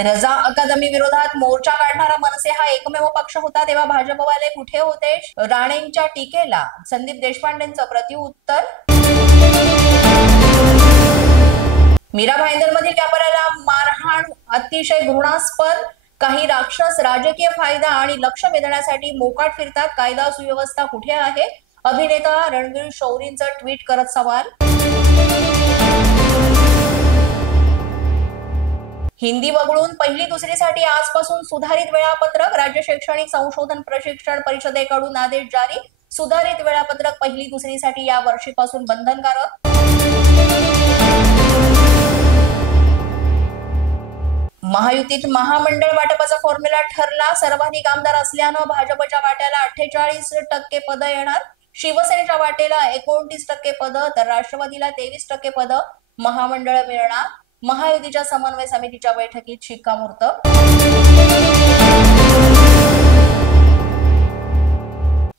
रजा अकादमी विरोधात मोर्चा काढणारा मनसे हा एकमेव पक्ष होता तेव्हा भाजपवाले कुठे होते? राणेंच्या टीकेला संदीप देशपांडेंचं प्रत्युत्तर. मीरा भाईंदरमधील व्यापाऱ्याला मारहाण अतिशय घृणास्पद. काही राक्षस राजकीय फायदा आणि लक्ष वेधण्यासाठी मोकाट फिरतात. कायदा सुव्यवस्था कुठे आहे? अभिनेता रणवीर शौरींचं ट्विट करत सवाल. हिंदी वगळून पहिली दुसरीसाठी आजपासून सुधारित वेळापत्रक. राज्य शैक्षणिक संशोधन प्रशिक्षण परिषदेकडून आदेश जारी. सुधारित वेळापत्रक पहिली दुसरीसाठी या वर्षीपासून बंधनकारक. महायुतीत महामंडळ वाटपाचा फॉर्म्युला ठरला. सर्वाधिक आमदार असल्यानं भाजपच्या वाट्याला 48% पदं येणार. शिवसेनेच्या वाटेला 29% पदं तर राष्ट्रवादीला 23% पदं. महामंडळ मिळणार. महायुतीच्या समन्वय समितीच्या बैठकीत शिक्कामोर्तब.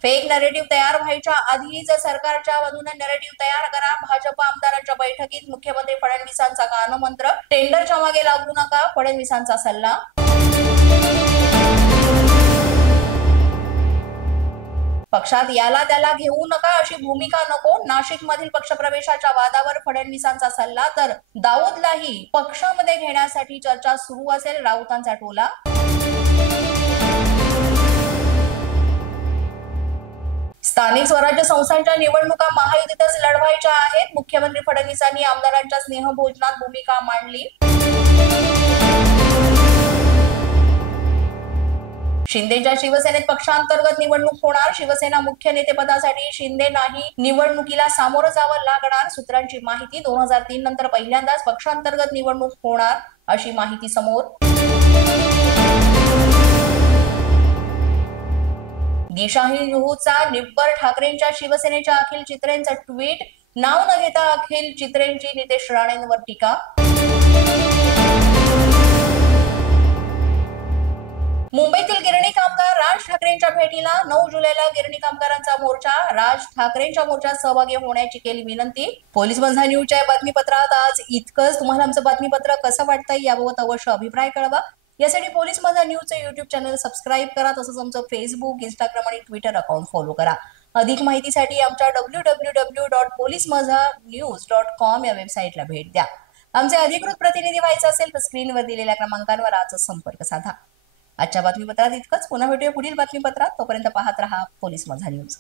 फेक नरेटिव्ह तयार व्हायच्या आधीच सरकारच्या बाजूने नरेटिव्ह तयार करा. भाजप आमदारांच्या बैठकीत मुख्यमंत्री फडणवीसांचा कानमंत्र. टेंडरच्या मागे लागू नका, फडणवीसांचा सल्ला. पक्षात याला त्याला घेऊ नका अशी भूमिका नको. नाशिक मधील पक्षप्रवेशाच्या वादावर फडणवीसांचा सल्ला. तर दाऊदलाही पक्षामध्ये घेण्यासाठी चर्चा सुरू असेल, राऊतांचा टोला. स्थानिक स्वराज्य संस्थांच्या निवडणुका महायुतीतच लढवायच्या आहेत. मुख्यमंत्री फडणवीसांनी आमदारांच्या स्नेहभोजनात भूमिका मांडली. शिंदेच्या शिवसेनेत पक्षांतर्गत निवडणूक होणार. शिवसेना मुख्य नेतेपदासाठी शिंदे नाही निवडणुकीला सामोरं जावं लागणार. सूत्रांची माहिती. 2003 नंतर पहिल्यांदाच पक्षांतर्गत निवडणूक होणार अशी माहिती समोर. दिशाहीन रूहचा निब्बर. ठाकरेंच्या शिवसेनेच्या अखिल चित्रेंचं ट्विट. नाव न घेता अखिल चित्रेंची नितेश राणेंवर टीका. मुंबईतील गिरणी कामगार राज ठाकरेंच्या भेटीला. 9 जुलैला गिरणी कामगारांचा मोर्चा. राज ठाकरेंच्या मोर्चात सहभागी होण्याची केली विनंती. पोलीस माझा न्यूजच्या बातमीपत्रात आज इतकंच. तुम्हाला आमचं बातमीपत्र कसं वाटतंय याबाबत अवश्य अभिप्राय कळवा. यासाठी पोलीस माझा न्यूजचं युट्यूब चॅनल सबस्क्राईब करा. तसंच आमचं फेसबुक, इंस्टाग्राम आणि ट्विटर अकाउंट फॉलो करा. अधिक माहितीसाठी आमच्या www.policemazhanews.com या वेबसाईटला भेट द्या. आमचे अधिकृत प्रतिनिधी व्हायचं असेल तर स्क्रीनवर दिलेल्या क्रमांकांवर आजच संपर्क साधा. आजच्या बातमीपत्रात इतकंच. पुन्हा भेटूया पुढील बातमीपत्रात. तोपर्यंत पाहत रहा पोलीस माझा न्यूज.